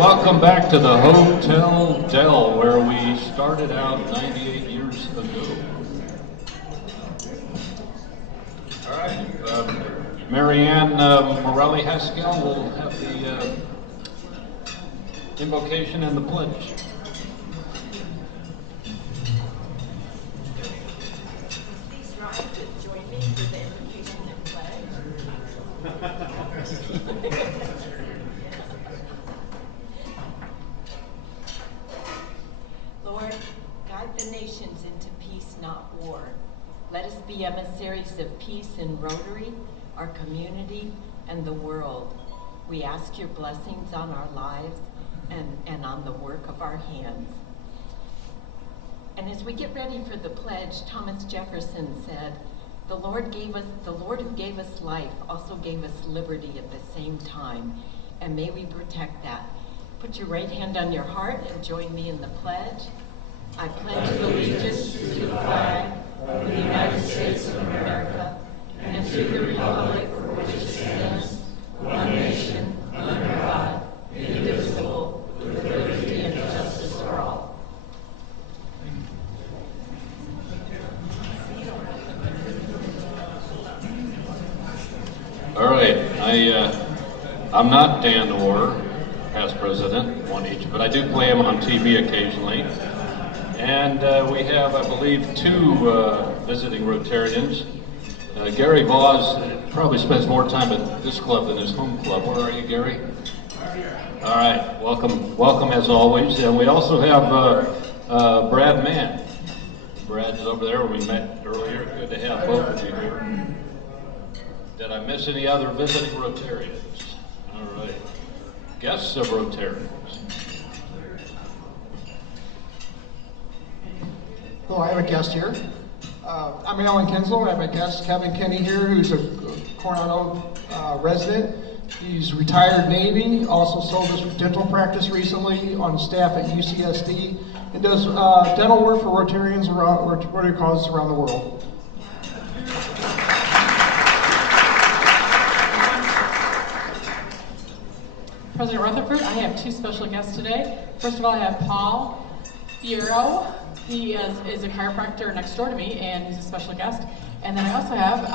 welcome back to the Hotel Dell, where we started out 98 years ago. All right, Marianne Morelli Haskell will have the invocation and the pledge. Please rise to join me for the invocation and pledge. Lord, guide the nations into peace, not war. Let us be emissaries of peace in Rotary, our community, and the world. We ask your blessings on our lives and on the work of our hands. And as we get ready for the pledge, Thomas Jefferson said, the Lord who gave us life also gave us liberty at the same time, and may we protect that. Put your right hand on your heart and join me in the pledge. I pledge allegiance to the flag of the United States of America and to the republic for which it stands, one nation, under God, indivisible, with liberty and justice for all. All right, I'm not Dan Orr, past president, one each, but I do play him on TV occasionally. And we have, I believe, two visiting Rotarians. Gary Voss probably spends more time at this club than his home club. Where are you, Gary? All right, welcome as always. And we also have Brad Mann. Brad's over there where we met earlier. Good to have both of you here. Did I miss any other visiting Rotarians? All right, guests of Rotarians. Hello, I have a guest here. I'm Alan Kinslow. I have a guest, Kevin Kenny here, who's a Coronado resident. He's retired Navy, also sold his dental practice recently, on staff at UCSD, and does dental work for Rotarians around Rotary causes around the world. President Rutherford, I have two special guests today. First of all, I have Paul Fierro. He is a chiropractor next door to me, and he's a special guest. And then I also have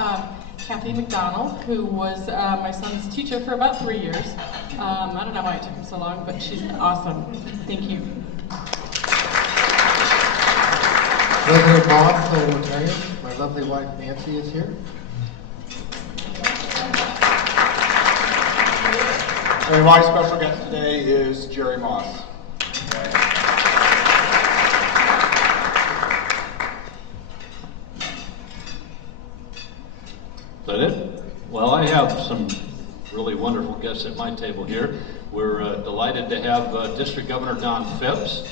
Kathy McDonald, who was my son's teacher for about 3 years. I don't know why it took him so long, but she's awesome. Thank you. President Bob, fellow Rotarians, my lovely wife Nancy is here. And my special guest today is Jerry Moss. Is that it? Well, I have some really wonderful guests at my table here. We're delighted to have District Governor Don Fipps,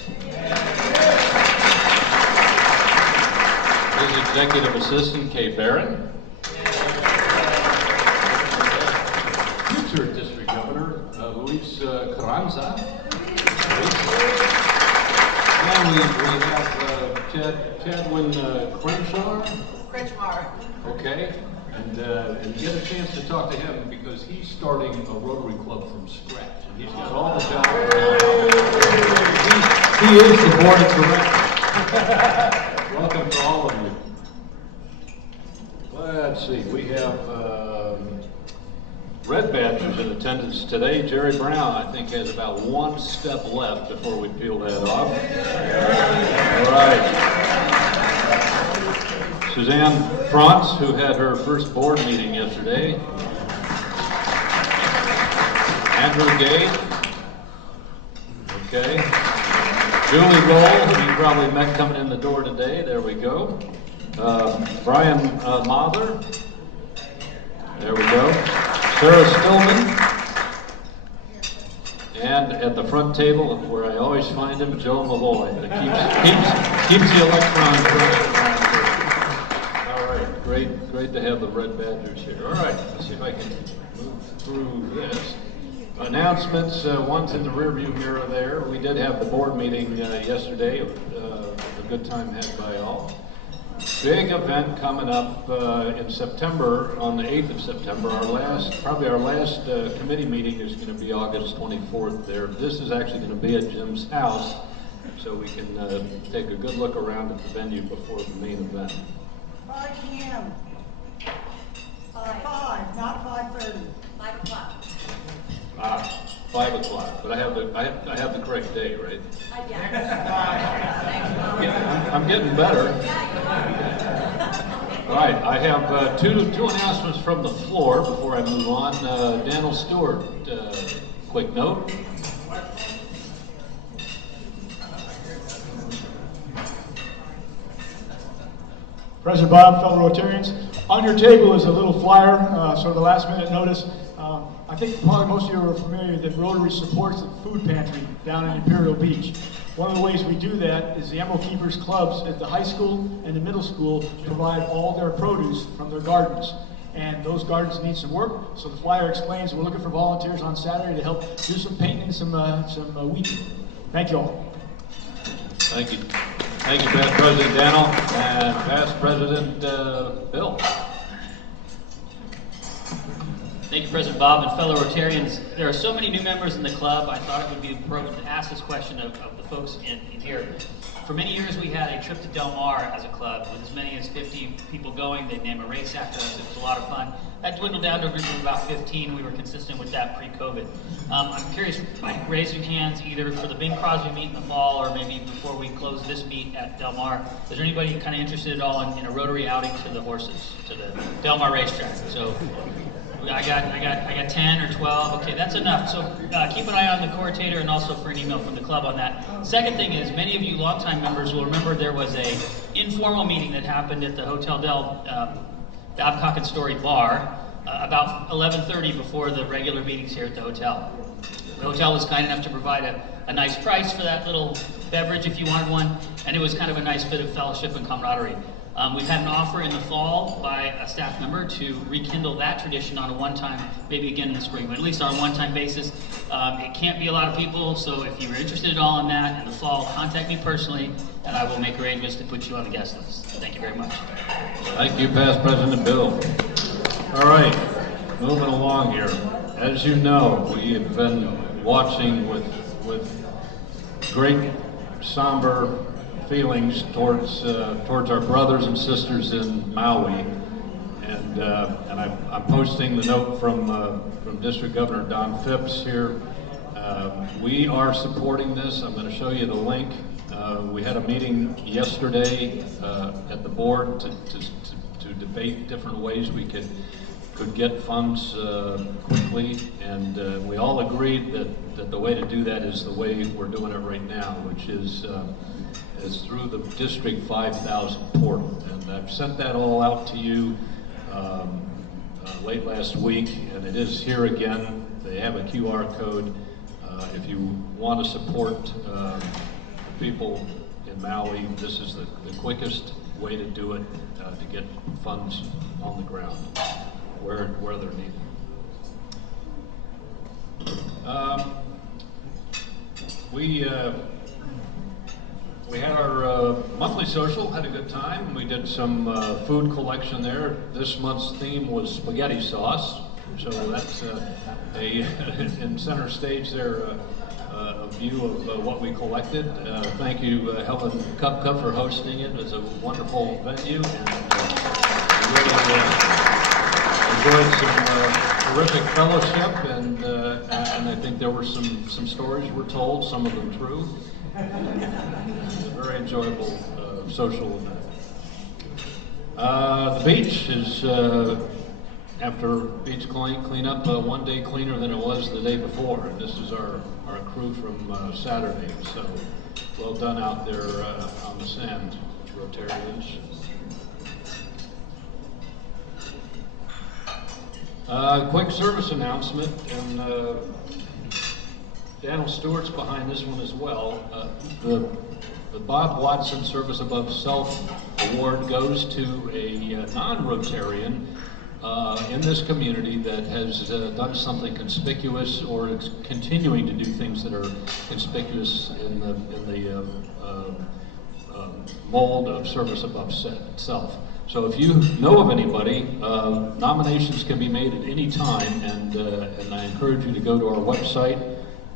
his Executive Assistant, Kay Barron, future District Governor, Luis Carranza, and we have Chadwin Kretschmar. okay. And get a chance to talk to him because he's starting a Rotary Club from scratch. And he's got all the jobs. He is the board of directors. Welcome to all of you. Let's see, we have Red Badgers in attendance today. Jerry Brown, I think, has about one step left before we peel that off. All right. Suzanne Frantz, who had her first board meeting yesterday. Andrew Gay. Okay. Julie Roll, who you probably met coming in the door today. There we go. Brian Mather. There we go. Sarah Stillman. And at the front table, where I always find him, Joe Malloy. That keeps the electrons running. Great to have the Red Badgers here. All right, let's see if I can move through this. Announcements, one's in the rearview mirror there. We did have the board meeting yesterday, a good time had by all. big event coming up in September, on the 8th of September. Probably our last committee meeting is going to be August 24th there. This is actually going to be at Jim's house, so we can take a good look around at the venue before the main event. 5 p.m. 5, not 5:30. 5 o'clock. 5 o'clock, but I have the correct day, right? Yeah. I'm getting better. All right, I have two announcements from the floor before I move on. Daniel Stewart, quick note. President Bob, fellow Rotarians, on your table is a little flyer, sort of a last minute notice. I think probably most of you are familiar that Rotary supports the food pantry down in Imperial Beach. One of the ways we do that is the Emerald Keepers clubs at the high school and the middle school provide all their produce from their gardens. And those gardens need some work, so the flyer explains we're looking for volunteers on Saturday to help do some painting and some weeding. Thank you all. Thank you. Thank you, Past President Daniel and Past President Bill. Thank you, President Bob and fellow Rotarians. There are so many new members in the club, I thought it would be appropriate to ask this question of the folks in here. For many years, we had a trip to Del Mar as a club with as many as 50 people going. They'd name a race after us. It was a lot of fun. That dwindled down to a group of about 15. We were consistent with that pre-COVID. I'm curious, raise your hands either for the Bing Crosby meet in the fall or maybe before we close this meet at Del Mar. Is there anybody kind of interested at all in a Rotary outing to the horses, to the Del Mar racetrack? So I got 10 or 12. Okay, that's enough. So keep an eye on the Coritator and also for an email from the club on that. Second thing is, many of you longtime members will remember there was a informal meeting that happened at the Hotel Del Babcock and Story Bar about 11:30 before the regular meetings here at the hotel. The hotel was kind enough to provide a nice price for that little beverage if you wanted one, and it was kind of a nice bit of fellowship and camaraderie. We've had an offer in the fall by a staff member to rekindle that tradition on a one-time, maybe again in the spring, but at least on a one-time basis. It can't be a lot of people, so if you're interested at all in that in the fall, contact me personally, and I will make arrangements to put you on the guest list. Thank you very much. Thank you, Past President Bill. All right, moving along here. As you know, we have been watching with great somber feelings towards our brothers and sisters in Maui, and I'm posting the note from District Governor Don Fipps here. We are supporting this. I'm going to show you the link. We had a meeting yesterday at the board to debate different ways we could get funds quickly, and we all agreed that the way to do that is the way we're doing it right now, which is through the District 5000 portal. And I've sent that all out to you late last week, and it is here again. They have a QR code. If you want to support the people in Maui, this is the quickest way to do it, to get funds on the ground where they're needed. We had our monthly social, had a good time. We did some food collection there. This month's theme was spaghetti sauce, so that's in center stage there, a view of what we collected. Thank you, Helen Kupka, for hosting it. It was a wonderful venue, and really enjoyed some terrific fellowship, and I think there were some stories were told, some of them true. It was a very enjoyable social event. The beach is, after beach cleanup, one day cleaner than it was the day before. And this is our crew from Saturday. So well done out there on the sand, Rotarians. Quick service announcement, and Daniel Stewart's behind this one as well. The Bob Watson Service Above Self Award goes to a non-Rotarian in this community that has done something conspicuous or is continuing to do things that are conspicuous in the mold of service above self. So if you know of anybody, nominations can be made at any time, and I encourage you to go to our website,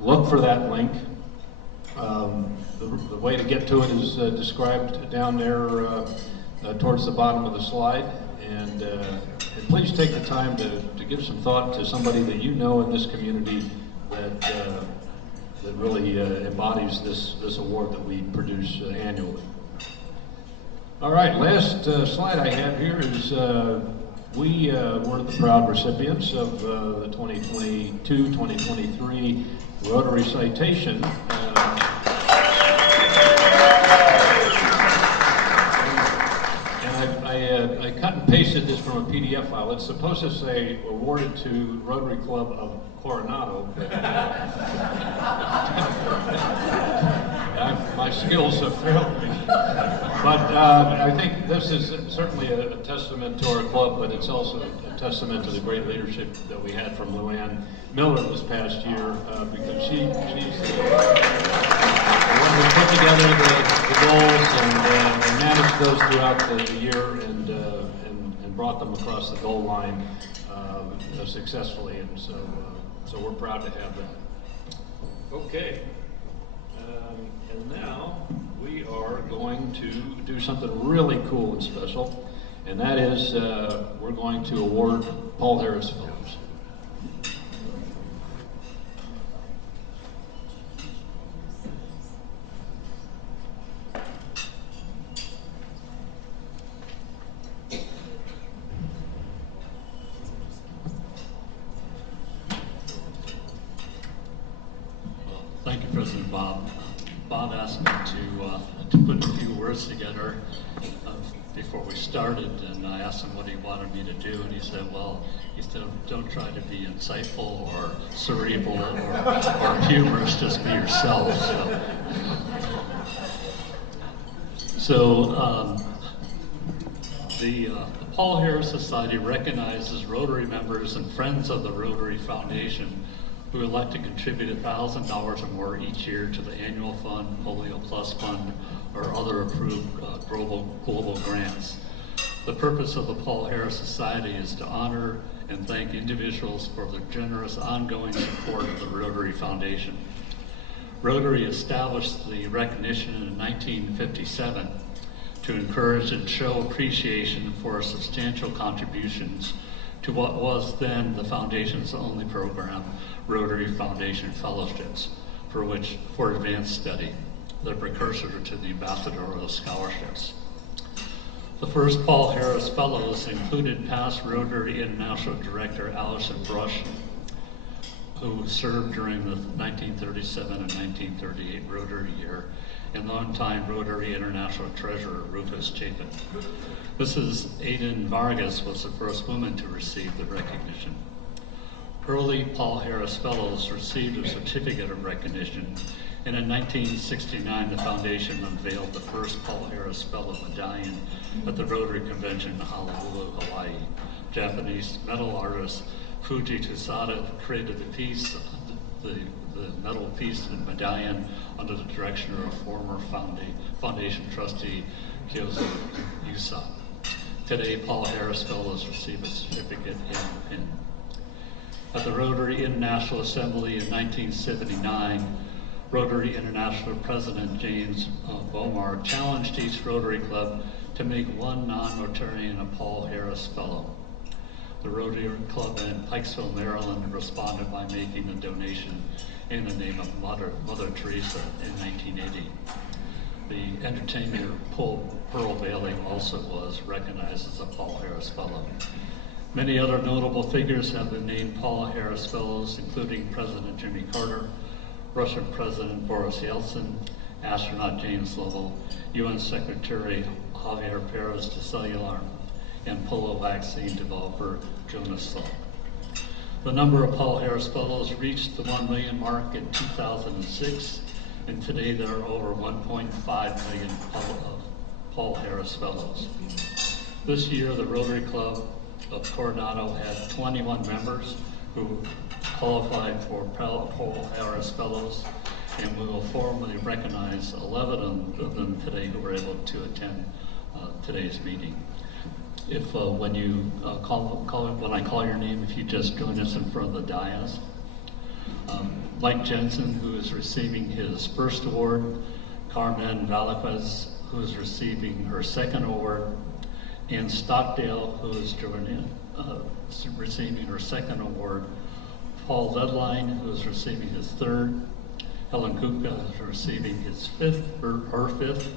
look for that link. The way to get to it is described down there towards the bottom of the slide, and please take the time to give some thought to somebody that you know in this community that really embodies this award that we produce annually. All right, last slide I have here is we were the proud recipients of the 2022-2023 Rotary Citation. I cut and pasted this from a PDF file. It's supposed to say awarded to Rotary Club of Coronado, but my skills have failed me. But I think this is certainly a testament to our club, but it's also a testament to the great leadership that we had from Luann Miller this past year, because she's the one who put together the goals and managed those throughout the year and brought them across the goal line successfully, and so we're proud to have that. Okay, and now we are going to do something really cool and special, and that is we're going to award Paul Harris Fellows. Thank you, President Bob. Bob asked me to put a few words together before we started, and I asked him what he wanted me to do, and he said, don't try to be insightful or cerebral or humorous, just be yourself. The Paul Harris Society recognizes Rotary members and friends of the Rotary Foundation who elect to contribute $1,000 or more each year to the annual fund, Polio Plus Fund, or other approved global grants. The purpose of the Paul Harris Society is to honor and thank individuals for their generous ongoing support of the Rotary Foundation. Rotary established the recognition in 1957 to encourage and show appreciation for substantial contributions to what was then the Foundation's only program, Rotary Foundation Fellowships, for advanced study, the precursor to the ambassadorial scholarships. The first Paul Harris Fellows included past Rotary International Director Allison Brush, who served during the 1937 and 1938 Rotary year, and longtime Rotary International Treasurer Rufus Chapin. Mrs. Aidan Vargas was the first woman to receive the recognition. Early Paul Harris Fellows received a certificate of recognition, and in 1969 the Foundation unveiled the first Paul Harris Fellow medallion at the Rotary Convention in Honolulu, Hawaii. Japanese metal artist Fuji Tosada created the metal piece and medallion under the direction of former Foundation trustee Kyozo Yusa. Today, Paul Harris Fellows receive a certificate and a pin. At the Rotary International Assembly in 1979, Rotary International President James Bomar challenged each Rotary Club to make one non-Rotarian a Paul Harris Fellow. The Rotary Club in Pikesville, Maryland responded by making a donation in the name of Mother Teresa in 1980. The entertainer Pearl Bailey also was recognized as a Paul Harris Fellow. Many other notable figures have been named Paul Harris Fellows, including President Jimmy Carter, Russian President Boris Yeltsin, astronaut James Lovell, UN Secretary Javier Perez de Cellular, and polio vaccine developer Jonas Salk. The number of Paul Harris Fellows reached the 1 million mark in 2006, and today there are over 1.5 million Paul Harris Fellows. This year, the Rotary Club of Coronado had 21 members who qualified for Paul Harris Fellows, and we will formally recognize 11 of them today who were able to attend today's meeting. If when I call your name, if you just join us in front of the dais. Mike Jensen, who is receiving his first award, Carmen Valquez, who is receiving her second award, Ann Stockdale, who is receiving her second award, Paul Ledline, who is receiving his third, Helen Kupka, who is receiving his her fifth,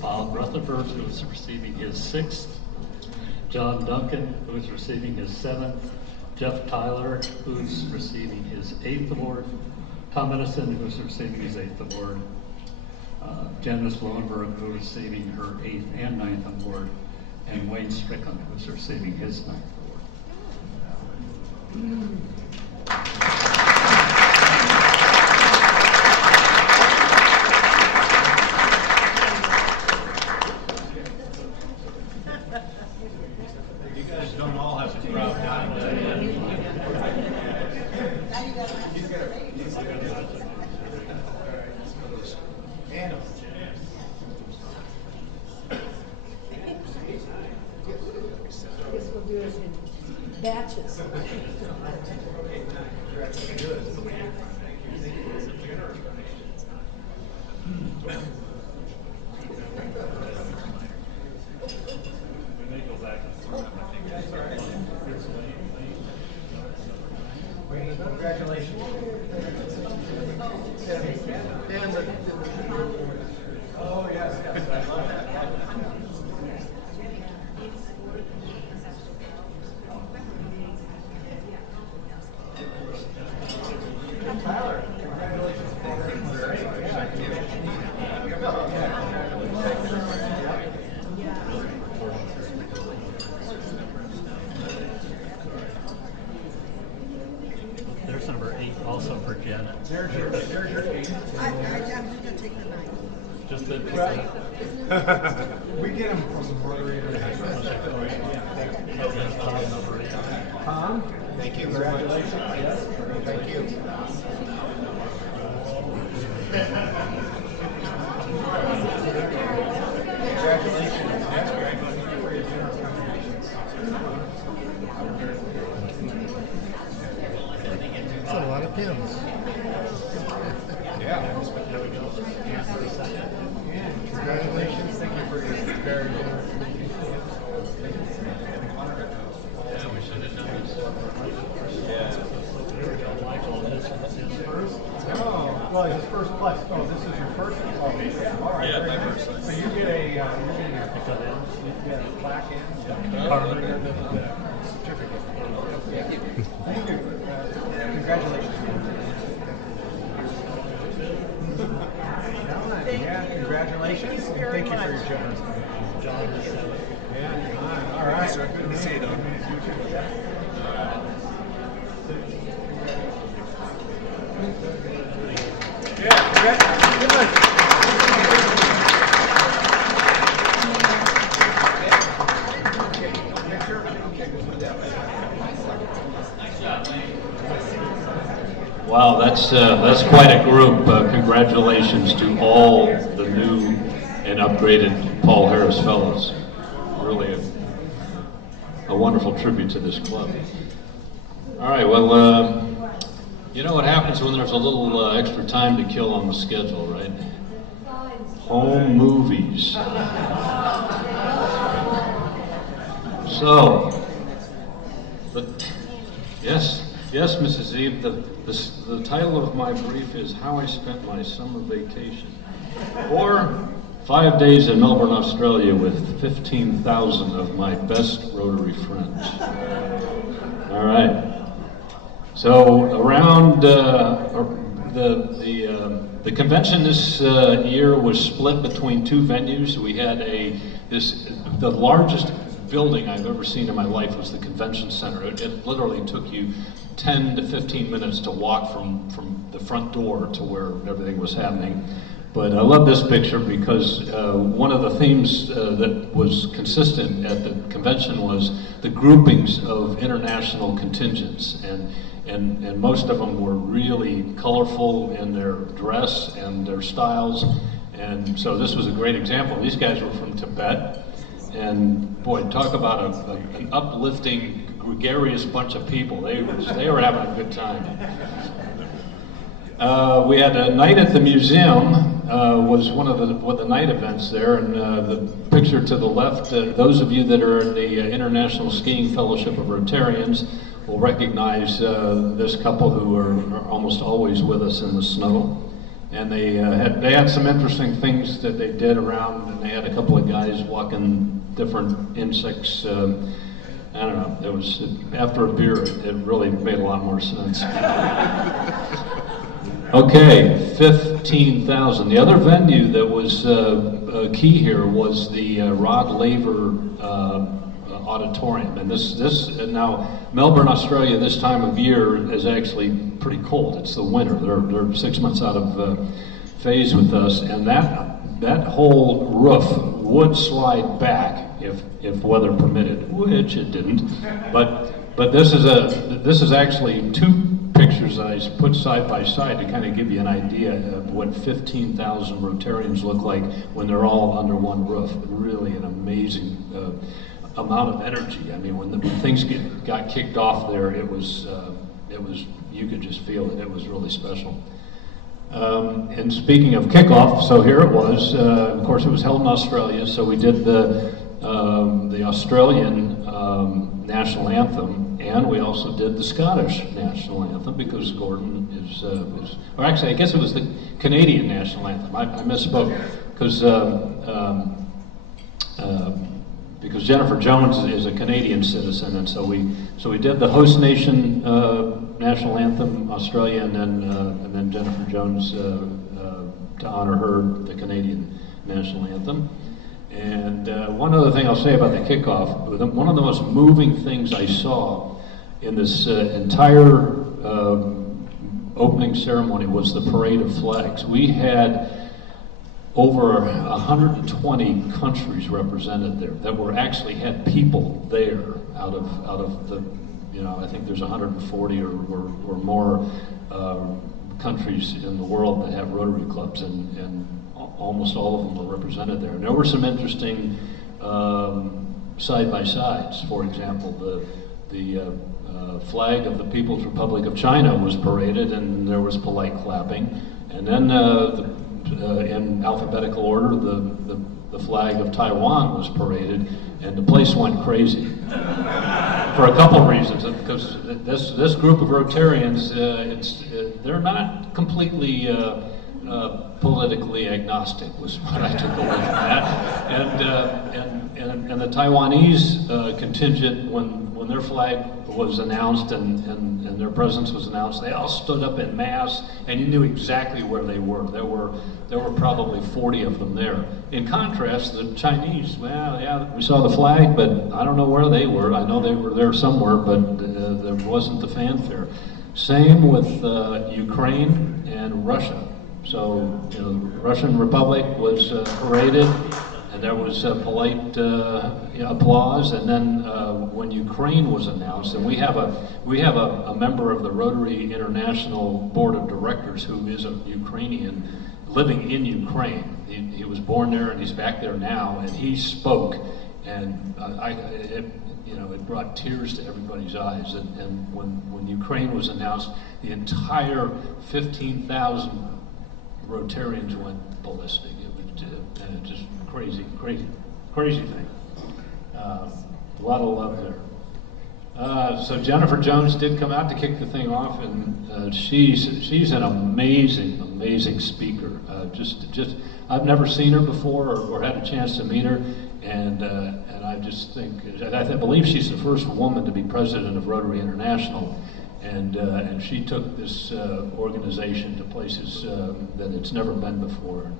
Bob Rutherford, who is receiving his sixth, John Duncan, who is receiving his seventh, Jeff Tyler, who's receiving his 8th award, Tom Edison, who's receiving his 8th award, Janice Lowenberg, who is receiving her 8th and 9th award, and Wayne Strickland, who's receiving his 9th award. This will do it in batches. Congratulations. Oh, yes, yes, I love that. Tyler, congratulations. There's number 8 also for Janet. There's your 8. I'm just gonna take the knife. Just the We get them from Rotary International. number 8. Tom? Thank you. Congratulations. Yes. Thank you. Congratulations. That's great. Thank you for your generous contributions. That's a lot of pins. Yeah. Congratulations. Thank you for your very generous Oh, well, his first plus. Oh, this is your first. Oh, yeah. All right. Yeah, my first. So you get a, you're getting a plaque and Carmen. certificate. Thank you. Thank you. Congratulations. Yeah, congratulations. And thank you for your generous contribution. John. Yeah, all right. Good to see you, Don. Wow, that's quite a group. Congratulations to all the new and upgraded Paul Harris Fellows. Really a wonderful tribute to this club. All right, well, you know what happens when there's a little extra time to kill on the schedule, right? Home movies. So, yes, Mrs. Eve, the title of my brief is How I Spent My Summer Vacation. Or 5 days in Melbourne, Australia with 15,000 of my best Rotary friends. All right. So around the convention this year was split between two venues. We had the largest building I've ever seen in my life was the convention center. It literally took you 10 to 15 minutes to walk from the front door to where everything was happening. But I love this picture because one of the themes that was consistent at the convention was the groupings of international contingents, and most of them were really colorful in their dress and their styles, and so this was a great example. These guys were from Tibet, and boy, talk about an uplifting, gregarious bunch of people. They were having a good time. We had a night at the museum. Was one of the night events there, and the picture to the left, those of you that are in the International Skiing Fellowship of Rotarians will recognize this couple who are almost always with us in the snow. And they had some interesting things that they did around, and they had a couple of guys walking different insects. I don't know, it was, after a beer, it really made a lot more sense. Okay, 15,000. The other venue that was key here was the Rod Laver Auditorium. And now, Melbourne, Australia, this time of year is actually pretty cold. It's the winter. They're 6 months out of phase with us. And that whole roof would slide back if weather permitted, which it didn't. But this is actually two pictures that I put side by side to kind of give you an idea of what 15,000 Rotarians look like when they're all under one roof. Really an amazing amount of energy. I mean, when things got kicked off there, it was you could just feel it. It was really special. And speaking of kickoff, so here it was. Of course, it was held in Australia, so we did the Australian national anthem. And we also did the Scottish national anthem because Gordon is or actually, I guess it was the Canadian national anthem. I misspoke because Jennifer Jones is a Canadian citizen, and so we did the host nation national anthem, Australia, and then Jennifer Jones to honor her, the Canadian national anthem. And one other thing I'll say about the kickoff, one of the most moving things I saw in this entire opening ceremony was the parade of flags. We had over 120 countries represented there that were actually had people there out of the, I think there's 140 or more countries in the world that have Rotary clubs, and almost all of them were represented there. And there were some interesting side-by-sides. For example, the flag of the People's Republic of China was paraded, and there was polite clapping. And then in alphabetical order, the flag of Taiwan was paraded, and the place went crazy for a couple of reasons. Because this group of Rotarians, they're not completely politically agnostic, was what I took away from that. And the Taiwanese contingent, when their flag was announced and their presence was announced, they all stood up en masse, and you knew exactly where they were. There were probably 40 of them there. In contrast, the Chinese, well, yeah, we saw the flag, but I don't know where they were. I know they were there somewhere, but there wasn't the fanfare. Same with Ukraine and Russia. So, the Russian Republic was paraded, and there was polite applause. And then when Ukraine was announced, and we have a member of the Rotary International Board of Directors who is a Ukrainian living in Ukraine. He was born there, and he's back there now, and he spoke, and it brought tears to everybody's eyes. And when Ukraine was announced, the entire 15,000 Rotarians went ballistic. It was just crazy thing. A lot of love there. So Jennifer Jones did come out to kick the thing off, and she's an amazing speaker. I've never seen her before or had a chance to meet her, and I just think I believe she's the first woman to be president of Rotary International. And she took this organization to places that it's never been before.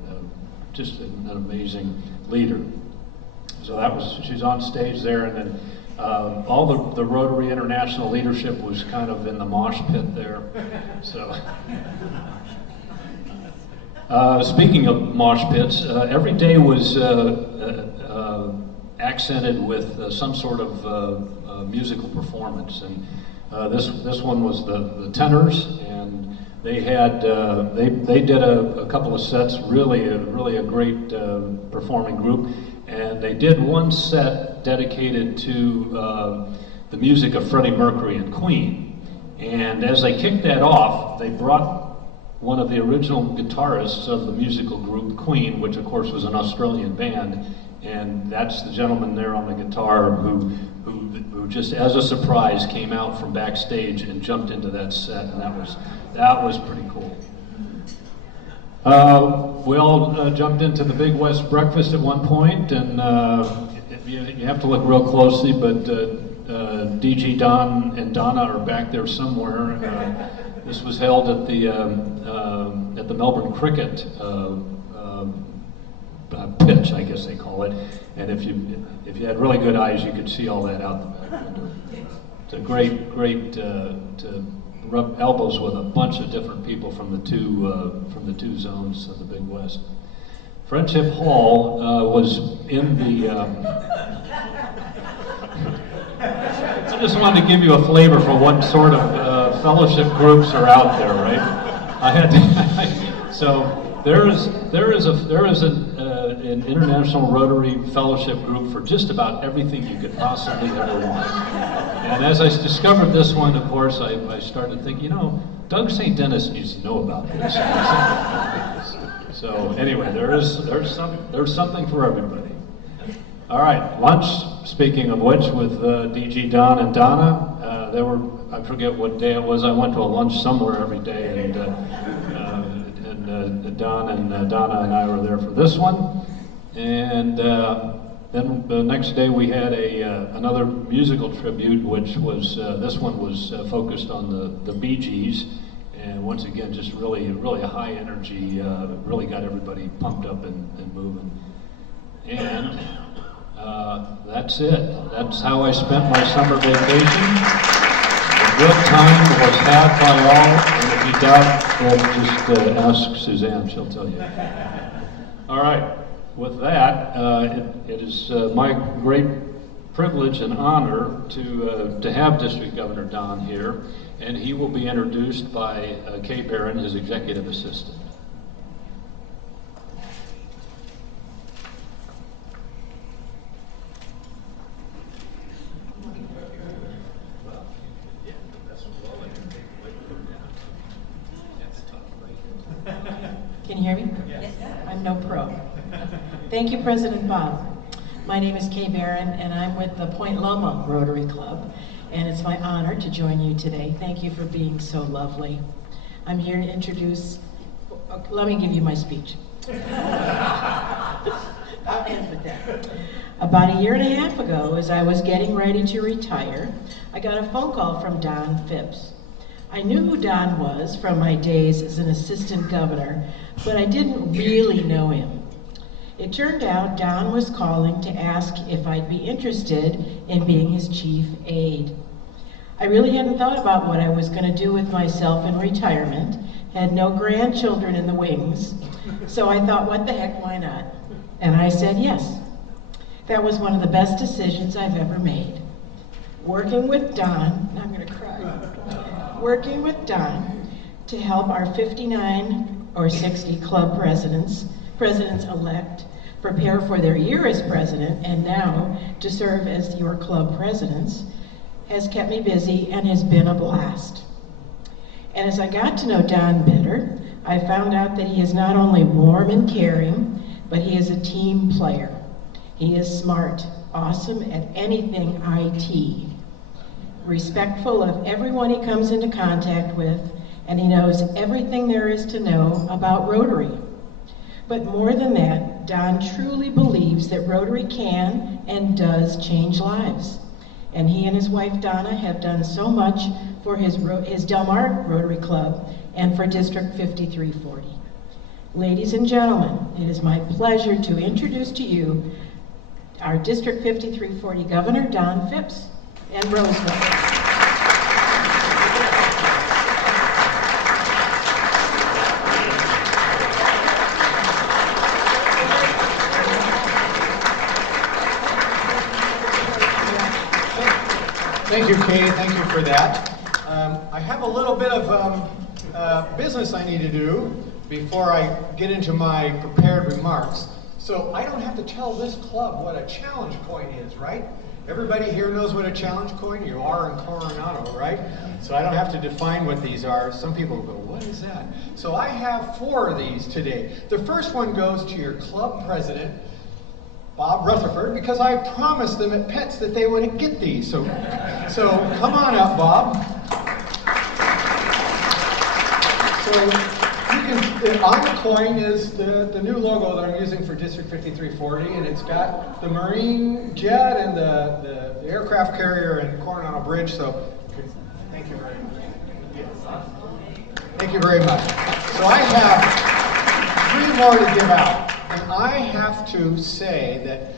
Just an amazing leader. So she's on stage there, and then all the Rotary International leadership was kind of in the mosh pit there. So Speaking of mosh pits, every day was accented with some sort of musical performance, and this one was the tenors, and they had they did a couple of sets, really a great performing group, and they did one set dedicated to the music of Freddie Mercury and Queen, and as they kicked that off, they brought one of the original guitarists of the musical group Queen, which of course was an Australian band, and that's the gentleman there on the guitar who just as a surprise came out from backstage and jumped into that set, and that was pretty cool. We all jumped into the Big West breakfast at one point, and you have to look real closely, but DG Don and Donna are back there somewhere. This was held at the Melbourne Cricket pitch, I guess they call it. And if you had really good eyes, you could see all that out the back window. It's a great to rub elbows with a bunch of different people from the two zones of the Big West. Friendship Hall was in the. I just wanted to give you a flavor for what sort of fellowship groups are out there, right? I had to, so there is an international Rotary fellowship group for just about everything you could possibly ever want. And as I discovered this one, of course, I started thinking, Doug St. Dennis needs to know about this. So anyway, there's something for everybody. All right, lunch. Speaking of which, with DG Don and Donna, I forget what day it was. I went to a lunch somewhere every day, and Don and Donna and I were there for this one. And then the next day we had another musical tribute, which was this one was focused on the Bee Gees, and once again, just really a high energy, really got everybody pumped up and moving. And that's it. That's how I spent my summer vacation. A good time was had by all, and if you doubt, just ask Suzanne, she'll tell you. All right, with that, it is my great privilege and honor to have District Governor Don here, and he will be introduced by Kay Barron, his executive assistant. Can you hear me? Yes. I'm no pro. Thank you, President Bob. My name is Kay Barron, and I'm with the Point Loma Rotary Club, and it's my honor to join you today. Thank you for being so lovely. I'm here to introduce, let me give you my speech. I'll end with that. About a year and a half ago, as I was getting ready to retire, I got a phone call from Don Fipps. I knew who Don was from my days as an assistant governor, but I didn't really know him. It turned out Don was calling to ask if I'd be interested in being his chief aide. I really hadn't thought about what I was going to do with myself in retirement, had no grandchildren in the wings, so I thought, what the heck, why not? And I said yes. That was one of the best decisions I've ever made. Working with Don, I'm going to cry. Working with Don to help our 59 or 60 club presidents-elect prepare for their year as president and now to serve as your club presidents has kept me busy and has been a blast. And as I got to know Don better, I found out that he is not only warm and caring, but he is a team player. He is smart, awesome at anything IT, respectful of everyone he comes into contact with, and he knows everything there is to know about Rotary. But more than that, Don truly believes that Rotary can and does change lives. And he and his wife Donna have done so much for his Del Mar Rotary Club and for District 5340. Ladies and gentlemen, it is my pleasure to introduce to you our District 5340 Governor, Don Fipps, and Roseville. Kay. Thank you for that. I have a little bit of business I need to do before I get into my prepared remarks. So I don't have to tell this club what a challenge coin is, right? Everybody here knows what a challenge coin? You are in Coronado, right? So I don't have to define what these are. Some people go, what is that? So I have 4 of these today. The first one goes to your club president, Bob Rutherford, because I promised them at Pets that they would get these. So come on up, Bob. So you can, on the coin is the new logo that I'm using for District 5340, and it's got the Marine jet and the aircraft carrier and Coronado Bridge. So thank you very much. Yes. Thank you very much. So I have 3 more to give out. And I have to say that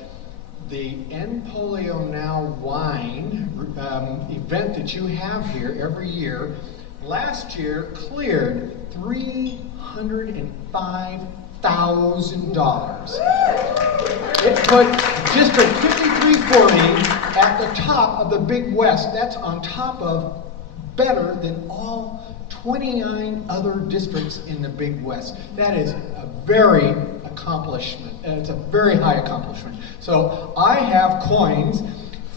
the End Polio Now wine event that you have here every year, last year cleared $305,000. It put District 5340 at the top of the Big West. That's on top of better than all 29 other districts in the Big West. That is a very accomplishment. It's a very high accomplishment. So I have coins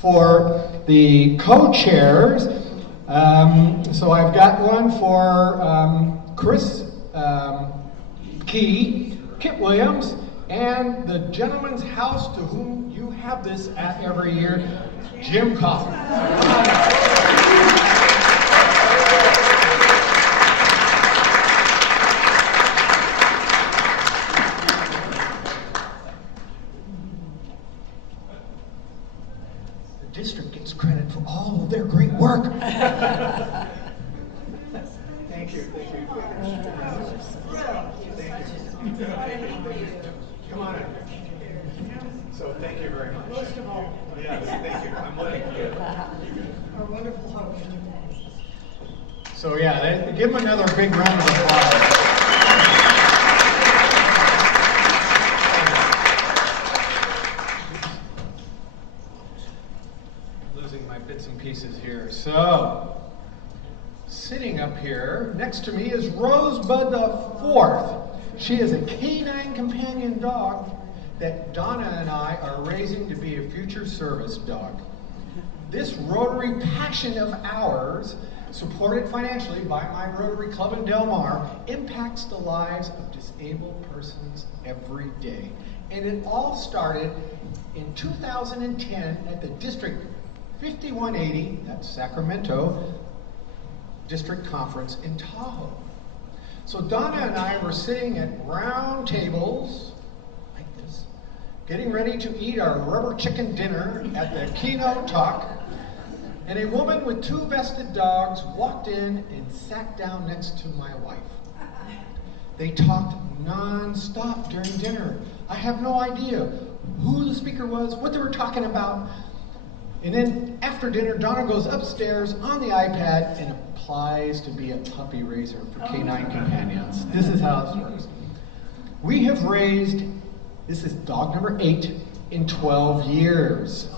for the co-chairs. So I've got one for Chris Key, Kit Williams, and the gentleman's house to whom you have this at every year, Jim Coffin. District gets credit for all of their great work. Thank you. Thank you. Come on in. So thank you very much. Most of all. Yes, thank you. I'm looking good. Our wonderful host. So yeah, give them another big round of applause. Bits and pieces here. So, sitting up here next to me is Rosebud the 4th. She is a canine companion dog that Donna and I are raising to be a future service dog. This Rotary passion of ours, supported financially by my Rotary Club in Del Mar, impacts the lives of disabled persons every day. And it all started in 2010 at the District 5180, that's Sacramento, District Conference in Tahoe. So Donna and I were sitting at round tables, like this, getting ready to eat our rubber chicken dinner at the keynote talk, and a woman with 2 vested dogs walked in and sat down next to my wife. They talked non-stop during dinner. I have no idea who the speaker was, what they were talking about. And then after dinner, Donna goes upstairs on the iPad and applies to be a puppy raiser for canine companions. This is how this works. We have raised, this is dog number 8 in 12 years.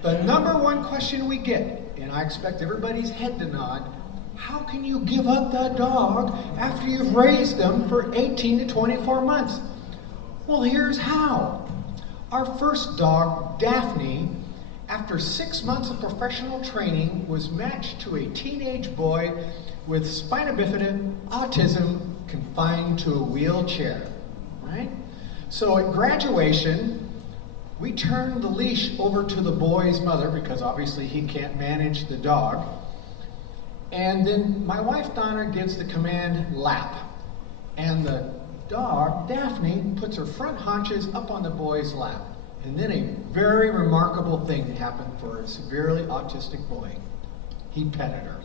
The number 1 question we get, and I expect everybody's head to nod, how can you give up that dog after you've raised them for 18 to 24 months? Well, here's how. Our first dog, Daphne, after 6 months of professional training, was matched to a teenage boy with spina bifida, autism, confined to a wheelchair, right? So at graduation, we turned the leash over to the boy's mother, because obviously he can't manage the dog. And then my wife, Donna, gives the command lap. And the dog, Daphne, puts her front haunches up on the boy's lap. And then a very remarkable thing happened for a severely autistic boy. He petted her.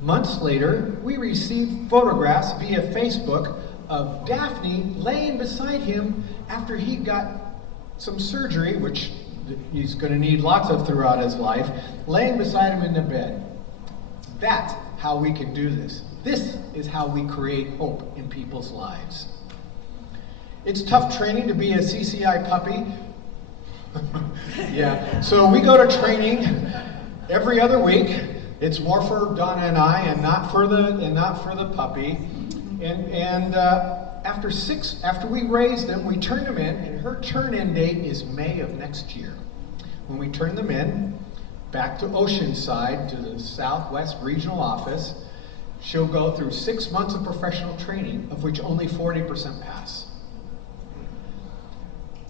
Months later, we received photographs via Facebook of Daphne laying beside him after he got some surgery, which he's going to need lots of throughout his life, laying beside him in the bed. That's how we can do this. This is how we create hope in people's lives. It's tough training to be a CCI puppy, Yeah, so we go to training every other week. It's more for Donna and I, and not for the puppy. And after we raise them, we turn them in, and her turn-in date is May of next year. When we turn them in, back to Oceanside, to the Southwest Regional Office, she'll go through 6 months of professional training, of which only 40% pass.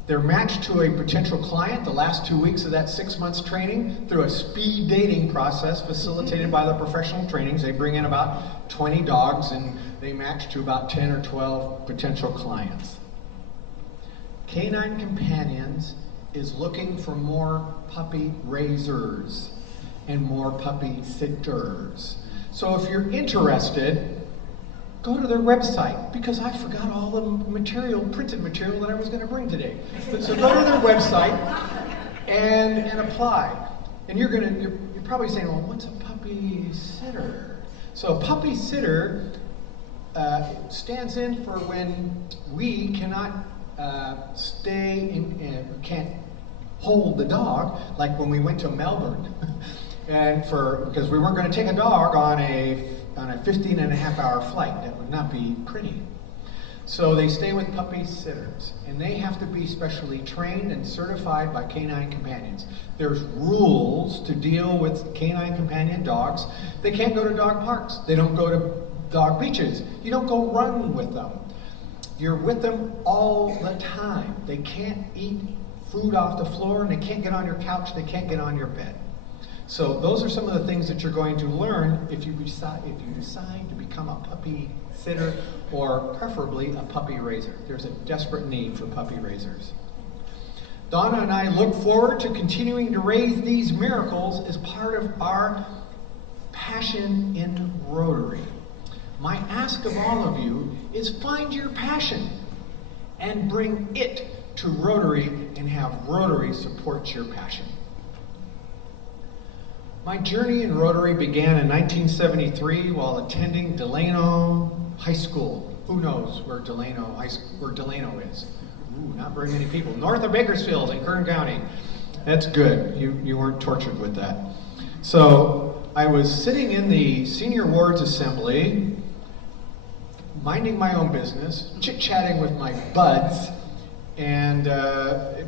They're matched to a potential client the last 2 weeks of that 6 months training through a speed dating process facilitated by the professional trainings. They bring in about 20 dogs and they match to about 10 or 12 potential clients. Canine Companions is looking for more puppy raisers and more puppy sitters. So if you're interested, go to their website, because I forgot all the printed material that I was going to bring today. So go to their website and apply. And you're probably saying, well, what's a puppy sitter? So puppy sitter stands in for when we cannot can't hold the dog, like when we went to Melbourne, and because we weren't going to take a dog on a 15-and-a-half-hour flight. That would not be pretty. So they stay with puppy sitters, and they have to be specially trained and certified by Canine Companions. There's rules to deal with Canine Companion dogs. They can't go to dog parks. They don't go to dog beaches. You don't go run with them. You're with them all the time. They can't eat food off the floor, and they can't get on your couch. They can't get on your bed. So those are some of the things that you're going to learn if you decide to become a puppy sitter, or preferably a puppy raiser. There's a desperate need for puppy raisers. Donna and I look forward to continuing to raise these miracles as part of our passion in Rotary. My ask of all of you is find your passion and bring it to Rotary and have Rotary support your passion. My journey in Rotary began in 1973 while attending Delano High School. Who knows where Delano is? Ooh, not very many people. North of Bakersfield in Kern County. That's good. You weren't tortured with that. So I was sitting in the Senior Wards Assembly, minding my own business, chit-chatting with my buds, and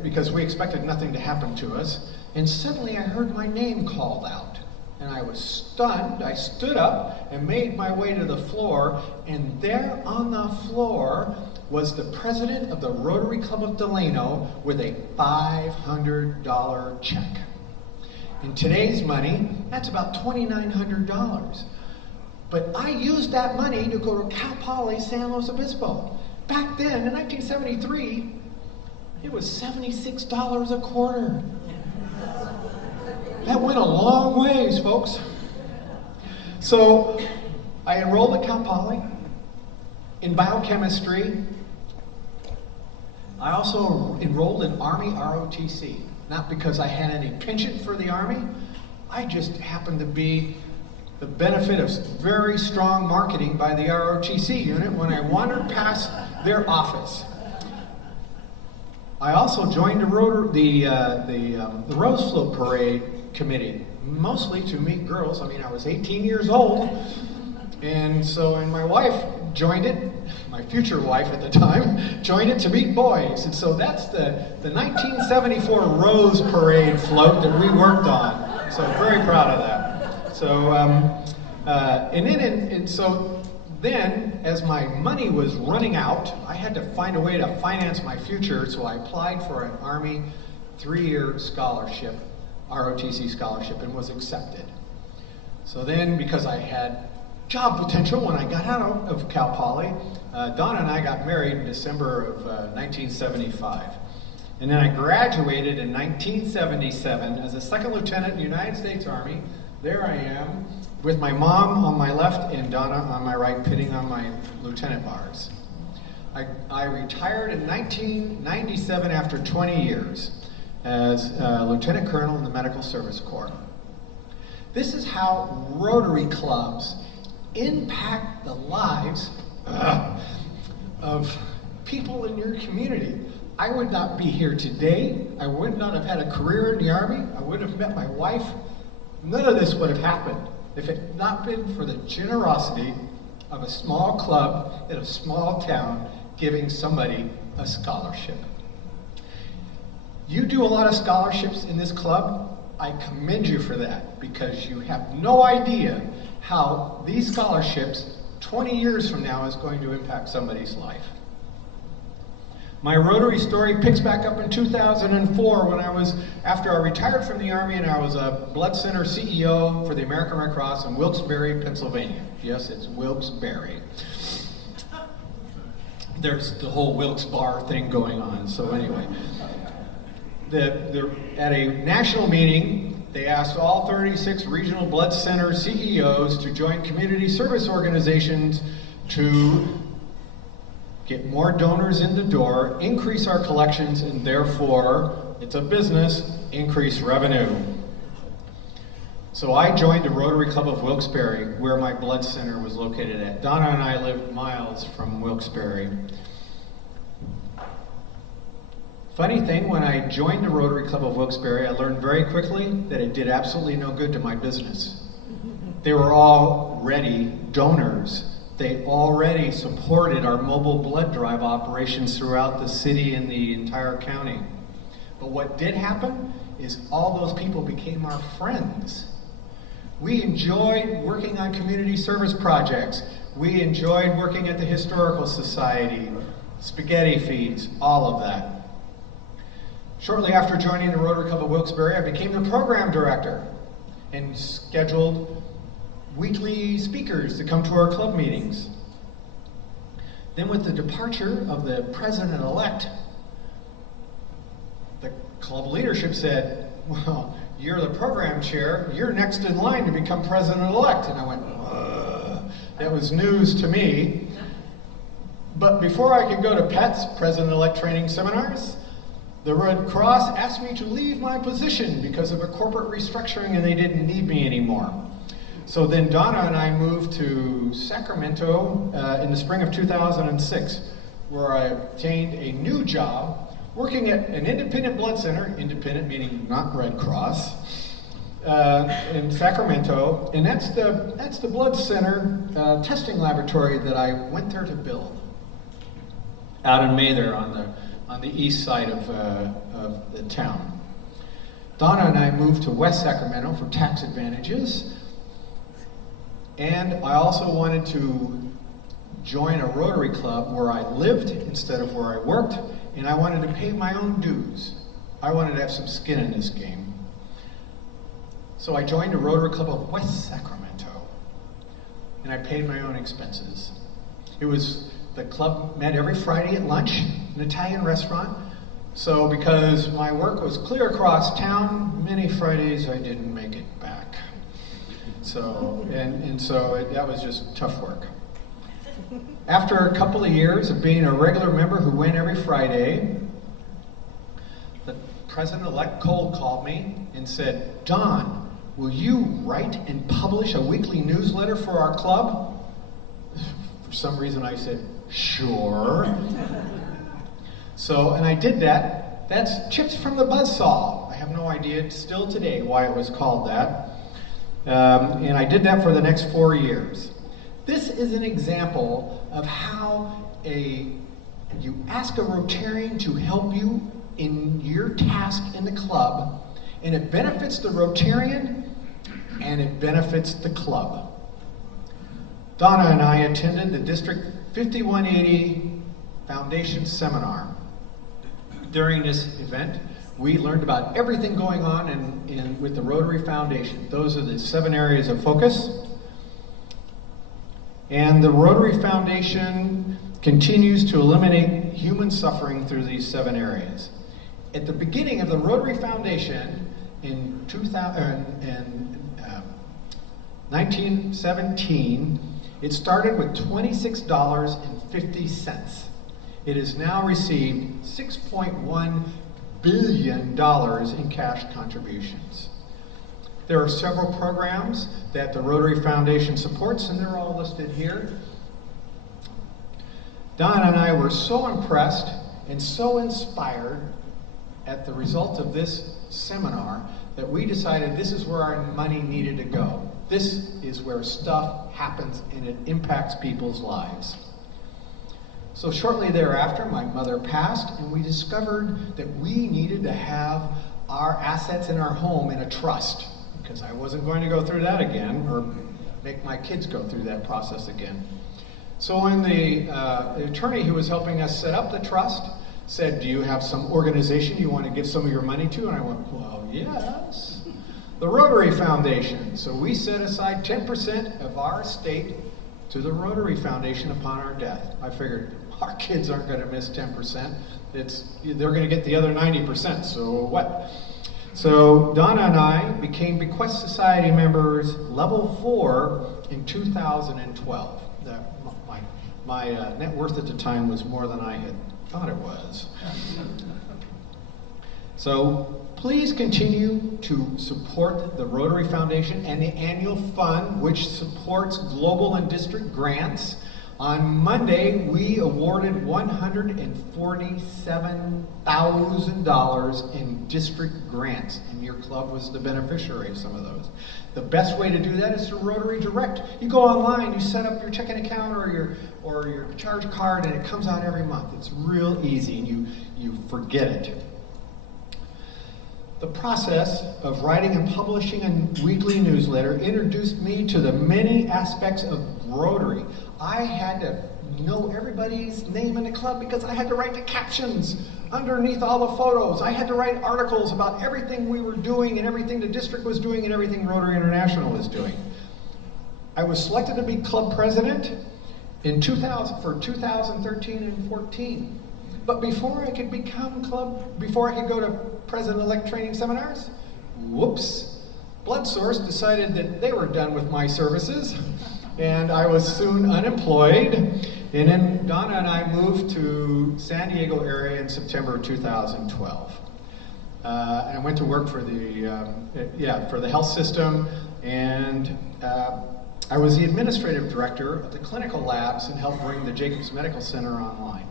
because we expected nothing to happen to us. And suddenly I heard my name called out, and I was stunned. I stood up and made my way to the floor, and there on the floor was the president of the Rotary Club of Delano with a $500 check. In today's money, that's about $2,900. But I used that money to go to Cal Poly San Luis Obispo. Back then, in 1973, it was $76 a quarter. That went a long ways, folks. So I enrolled at Cal Poly in biochemistry. I also enrolled in Army ROTC, not because I had any penchant for the Army. I just happened to be the benefit of very strong marketing by the ROTC unit when I wandered past their office. I also joined the Rose Float Parade committee, mostly to meet girls. I mean, I was 18 years old, and my wife joined it, my future wife at the time, joined it to meet boys. And so that's the 1974 Rose Parade float that we worked on. So very proud of that. So, then, as my money was running out, I had to find a way to finance my future, so I applied for an Army 3-year scholarship, ROTC scholarship, and was accepted. So then, because I had job potential when I got out of Cal Poly, Donna and I got married in December of 1975. And then I graduated in 1977 as a second lieutenant in the United States Army. There I am, with my mom on my left and Donna on my right, pitting on my lieutenant bars. I retired in 1997 after 20 years as a lieutenant colonel in the Medical Service Corps. This is how Rotary clubs impact the lives of people in your community. I would not be here today. I would not have had a career in the Army. I wouldn't have met my wife. None of this would have happened if it had not been for the generosity of a small club in a small town giving somebody a scholarship. You do a lot of scholarships in this club. I commend you for that, because you have no idea how these scholarships 20 years from now is going to impact somebody's life. My Rotary story picks back up in 2004 when after I retired from the Army, and I was a blood center CEO for the American Red Cross in Wilkes-Barre, Pennsylvania. Yes, it's Wilkes-Barre. There's the whole Wilkes-Barre thing going on, so anyway. At a national meeting, they asked all 36 regional blood center CEOs to join community service organizations to get more donors in the door, increase our collections, and therefore, it's a business, increase revenue. So I joined the Rotary Club of Wilkes-Barre, where my blood center was located at. Donna and I lived miles from Wilkes-Barre. Funny thing, when I joined the Rotary Club of Wilkes-Barre, I learned very quickly that it did absolutely no good to my business. They were already donors. They already supported our mobile blood drive operations throughout the city and the entire county. But what did happen is all those people became our friends. We enjoyed working on community service projects. We enjoyed working at the Historical Society, spaghetti feeds, all of that. Shortly after joining the Rotary Club of Wilkes-Barre, I became the program director and scheduled weekly speakers to come to our club meetings. Then with the departure of the president-elect, the club leadership said, well, you're the program chair, you're next in line to become president-elect. And I went, that was news to me. But before I could go to PET's, president-elect training seminars, the Red Cross asked me to leave my position because of a corporate restructuring and they didn't need me anymore. So then Donna and I moved to Sacramento in the spring of 2006, where I obtained a new job working at an independent blood center, independent meaning not Red Cross, in Sacramento, and that's the blood center testing laboratory that I went there to build out in Mather on the east side of the town. Donna and I moved to West Sacramento for tax advantages, and I also wanted to join a Rotary Club where I lived instead of where I worked, and I wanted to pay my own dues. I wanted to have some skin in this game. So I joined the Rotary Club of West Sacramento, and I paid my own expenses. The club met every Friday at lunch, an Italian restaurant. So because my work was clear across town, many Fridays I didn't make it back. So, that was just tough work. After a couple of years of being a regular member who went every Friday, the president-elect cold called me and said, Don, will you write and publish a weekly newsletter for our club? For some reason I said, sure. So, and I did that. That's Chips from the Buzzsaw. I have no idea still today why it was called that. And I did that for the next 4 years. This is an example of how you ask a Rotarian to help you in your task in the club, and it benefits the Rotarian and it benefits the club. Donna and I attended the District 5180 Foundation Seminar. During this event, we learned about everything going on with the Rotary Foundation. Those are the 7 areas of focus. And the Rotary Foundation continues to eliminate human suffering through these 7 areas. At the beginning of the Rotary Foundation in 1917, it started with $26.50. It has now received $6.1 billion in cash contributions. There are several programs that the Rotary Foundation supports, and they're all listed here. Don and I were so impressed and so inspired at the result of this seminar that we decided this is where our money needed to go. This is where stuff happens and it impacts people's lives. So shortly thereafter, my mother passed, and we discovered that we needed to have our assets in our home in a trust, because I wasn't going to go through that again, or make my kids go through that process again. So when the attorney who was helping us set up the trust said, "Do you have some organization you want to give some of your money to?" And I went, "Well, yes, the Rotary Foundation." So we set aside 10% of our estate to the Rotary Foundation upon our death. I figured our kids aren't going to miss 10%. They're going to get the other 90%, so what? So Donna and I became Bequest Society members level 4 in 2012. My net worth at the time was more than I had thought it was. So please continue to support the Rotary Foundation and the annual fund, which supports global and district grants. On Monday, we awarded $147,000 in district grants, and your club was the beneficiary of some of those. The best way to do that is through Rotary Direct. You go online, you set up your checking account or your charge card, and it comes out every month. It's real easy, and you forget it. The process of writing and publishing a weekly newsletter introduced me to the many aspects of Rotary. I had to know everybody's name in the club because I had to write the captions underneath all the photos. I had to write articles about everything we were doing and everything the district was doing and everything Rotary International was doing. I was selected to be club president in 2013 and 14. But before I could go to president-elect training seminars, whoops, Blood Source decided that they were done with my services, and I was soon unemployed. And then Donna and I moved to San Diego area in September 2012. And I went to work for the health system, and I was the administrative director of the clinical labs and helped bring the Jacobs Medical Center online.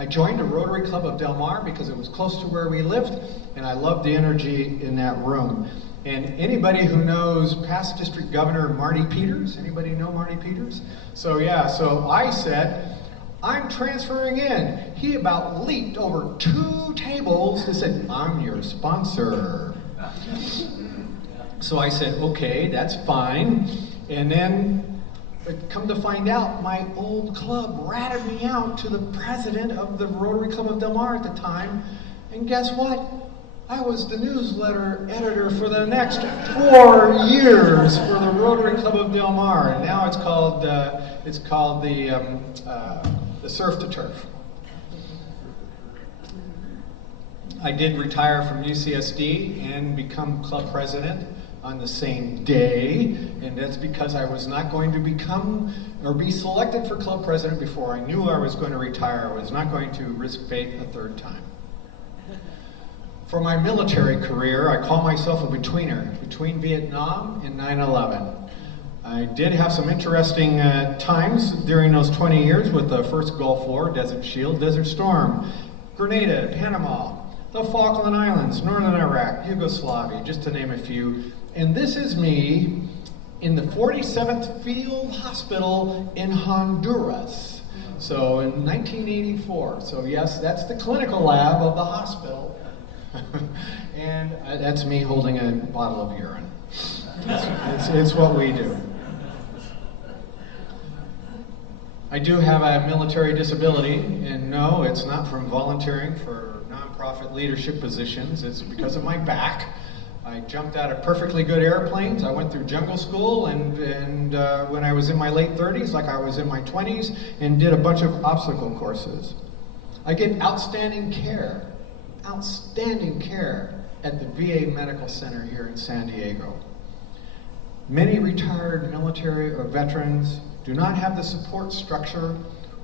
I joined the Rotary Club of Del Mar because it was close to where we lived, and I loved the energy in that room. And anybody who knows past District Governor Marty Peters, anybody know Marty Peters? So I said, "I'm transferring in." He about leaped over 2 tables and said, "I'm your sponsor." So I said, "Okay, that's fine." And then come to find out, my old club ratted me out to the president of the Rotary Club of Del Mar at the time. And guess what? I was the newsletter editor for the next 4 years for the Rotary Club of Del Mar. And now it's called the Surf to Turf. I did retire from UCSD and become club president on the same day, and that's because I was not going to become or be selected for club president before I knew I was going to retire. I was not going to risk fate a third time. For my military career, I call myself a betweener, between Vietnam and 9/11. I did have some interesting times during those 20 years with the first Gulf War, Desert Shield, Desert Storm, Grenada, Panama, the Falkland Islands, Northern Iraq, Yugoslavia, just to name a few. And this is me in the 47th Field Hospital in Honduras. So in 1984. So yes, that's the clinical lab of the hospital. And that's me holding a bottle of urine. It's what we do. I do have a military disability, and no, it's not from volunteering for nonprofit leadership positions. It's because of my back. I jumped out of perfectly good airplanes. I went through jungle school, and when I was in my late 30s, like I was in my 20s, and did a bunch of obstacle courses. I get outstanding care at the VA Medical Center here in San Diego. Many retired military or veterans do not have the support structure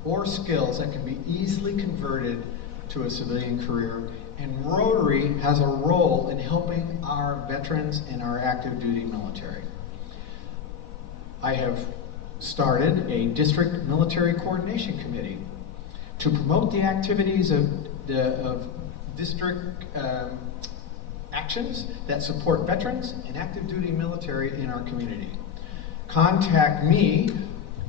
or skills that can be easily converted to a civilian career, and Rotary has a role in helping our veterans and our active duty military. I have started a district military coordination committee to promote the activities of district actions that support veterans and active duty military in our community. Contact me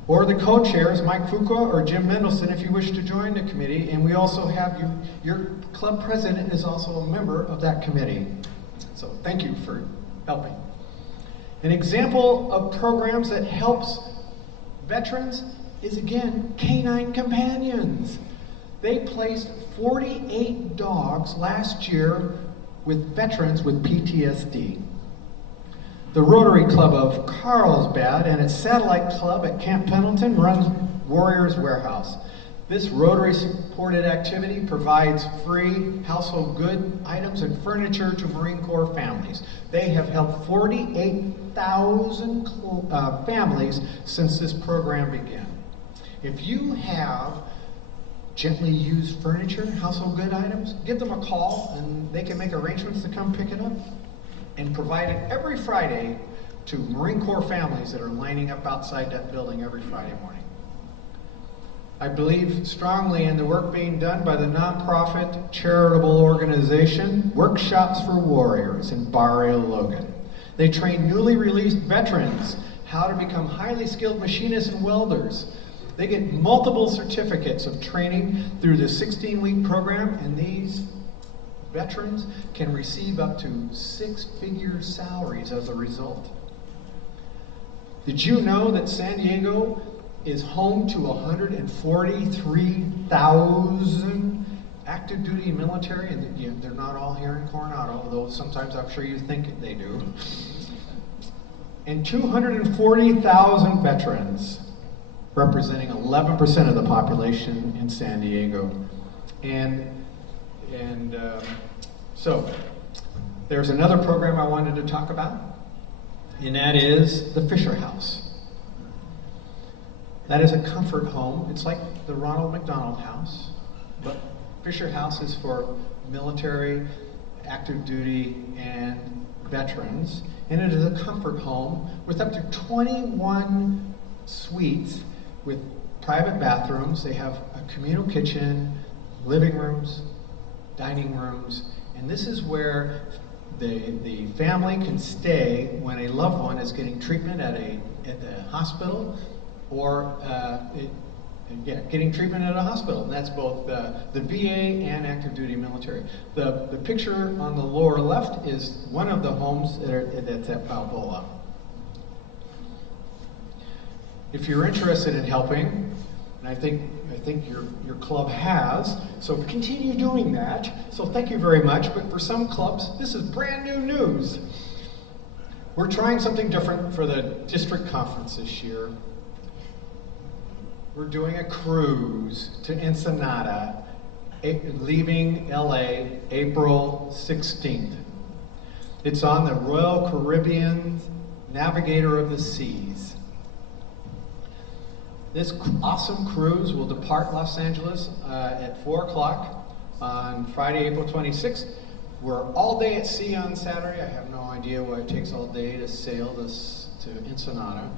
or the co-chairs, Mike Fuqua or Jim Mendelson, if you wish to join the committee. And we also have your club president is also a member of that committee. So thank you for helping. An example of programs that helps veterans is, again, Canine Companions. They placed 48 dogs last year with veterans with PTSD. The Rotary Club of Carlsbad and its satellite club at Camp Pendleton runs Warriors Warehouse. This Rotary-supported activity provides free household good items and furniture to Marine Corps families. They have helped 48,000 families since this program began. If you have gently used furniture, household good items, give them a call and they can make arrangements to come pick it up and provide it every Friday to Marine Corps families that are lining up outside that building every Friday morning. I believe strongly in the work being done by the nonprofit charitable organization Workshops for Warriors in Barre, Logan. They train newly released veterans how to become highly skilled machinists and welders. They get multiple certificates of training through the 16-week program, and these veterans can receive up to 6-figure salaries as a result. Did you know that San Diego is home to 143,000 active duty military? And they're not all here in Coronado, although sometimes I'm sure you think they do. And 240,000 veterans, representing 11% of the population in San Diego. So there's another program I wanted to talk about, and that is the Fisher House. That is a comfort home. It's like the Ronald McDonald House, but Fisher House is for military, active duty, and veterans, and it is a comfort home with up to 21 suites with private bathrooms. They have a communal kitchen, living rooms, dining rooms, and this is where the family can stay when a loved one is getting treatment at the hospital, or getting treatment at a hospital. And that's both the VA and active duty military. The picture on the lower left is one of the homes that's at Balboa. If you're interested in helping, and I think your club has, so continue doing that. So thank you very much. But for some clubs, this is brand new news. We're trying something different for the district conference this year. We're doing a cruise to Ensenada, leaving LA April 16th. It's on the Royal Caribbean Navigator of the Seas. This awesome cruise will depart Los Angeles at 4 o'clock on Friday, April 26th. We're all day at sea on Saturday. I have no idea why it takes all day to sail this to Ensenada.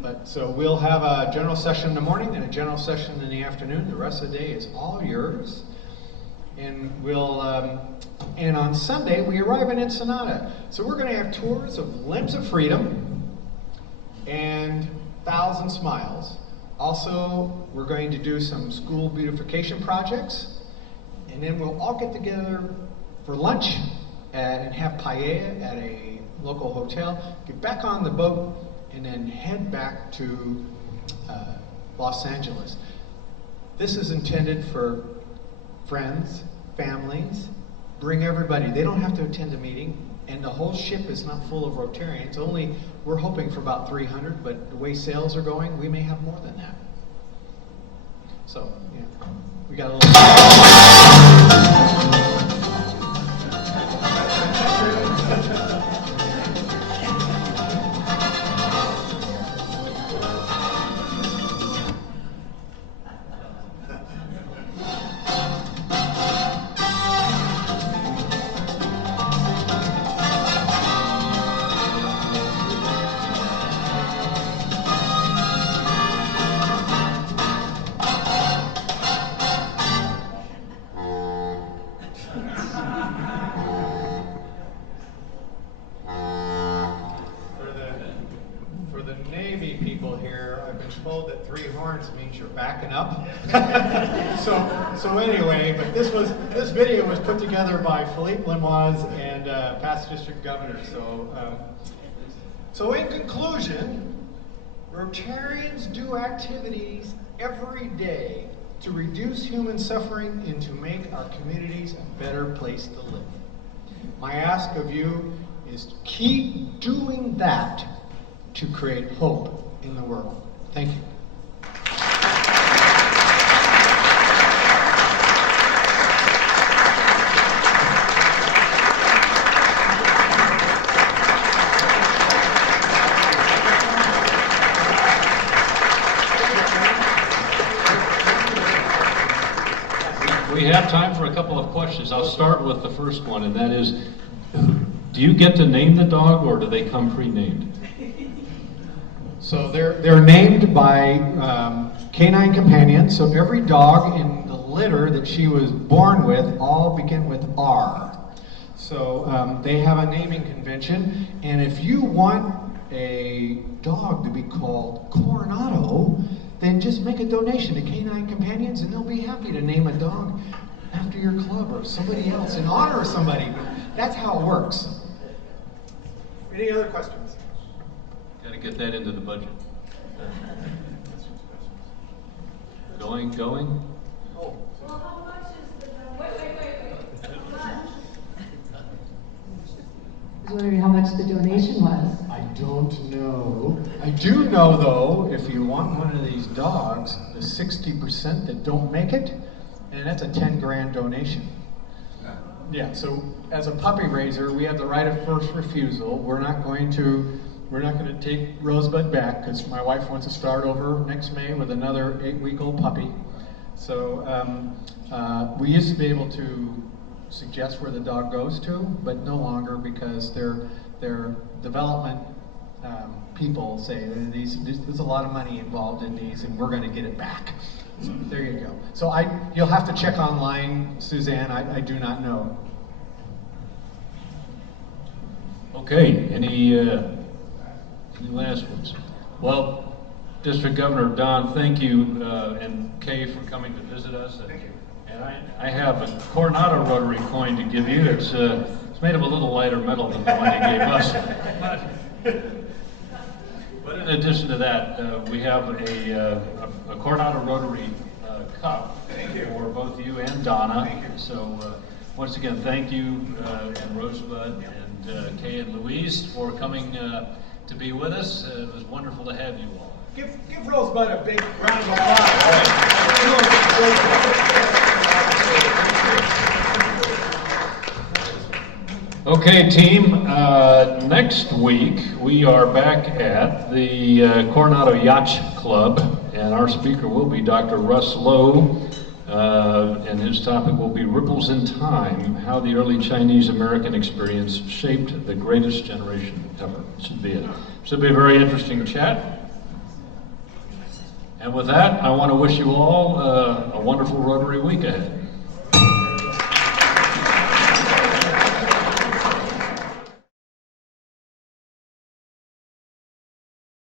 But so we'll have a general session in the morning and a general session in the afternoon. The rest of the day is all yours. And and on Sunday we arrive in Ensenada. So we're going to have tours of Limbs of Freedom and 1,000 Smiles. Also, we're going to do some school beautification projects, and then we'll all get together for lunch and have paella at a local hotel, get back on the boat, and then head back to Los Angeles. This is intended for friends, families, bring everybody. They don't have to attend a meeting, and the whole ship is not full of Rotarians. We're hoping for about 300, but the way sales are going, we may have more than that. So, yeah, we got a little... been told that 3 horns means you're backing up. so anyway, but this video was put together by Philippe Limoise and past district governor. So in conclusion, Rotarians do activities every day to reduce human suffering and to make our communities a better place to live. My ask of you is keep doing that to create hope in the world. Thank you. We have time for a couple of questions. I'll start with the first one, and that is, do you get to name the dog, or do they come pre-named? So they're named by canine companions. So every dog in the litter that she was born with all begin with R. So they have a naming convention, and if you want a dog to be called Coronado, then just make a donation to Canine Companions and they'll be happy to name a dog after your club or somebody else in honor of somebody. That's how it works. Any other questions? Got to get that into the budget. Going? Oh. Well, how much is the, wait. How much? I was wondering how much the donation was. I don't know. I do know, though, if you want one of these dogs, the 60% that don't make it, and that's a 10 grand donation. Yeah, so as a puppy raiser, we have the right of first refusal. We're not going to take Rosebud back because my wife wants to start over next May with another 8-week-old puppy. So we used to be able to suggest where the dog goes to, but no longer because their development people say there's a lot of money involved in these, and we're going to get it back. So there you go. So you'll have to check online, Suzanne. I do not know. Okay. Any last ones? Well, District Governor Don, thank you, and Kay for coming to visit us. Thank you. And I have a Coronado Rotary coin to give you. It's made of a little lighter metal than the one you gave us. But in addition to that, we have a Coronado Rotary cup for both you and Donna. Thank you. So once again, thank you, and Rosebud and Kay and Louise for coming to be with us. It was wonderful to have you all. Give Rosebud a big round of applause. Okay, team, next week we are back at the Coronado Yacht Club, and our speaker will be Dr. Russ Lowe, and his topic will be Ripples in Time, How the Early Chinese-American Experience Shaped the Greatest Generation Ever. Should be a very interesting chat. And with that, I want to wish you all a wonderful Rotary week ahead.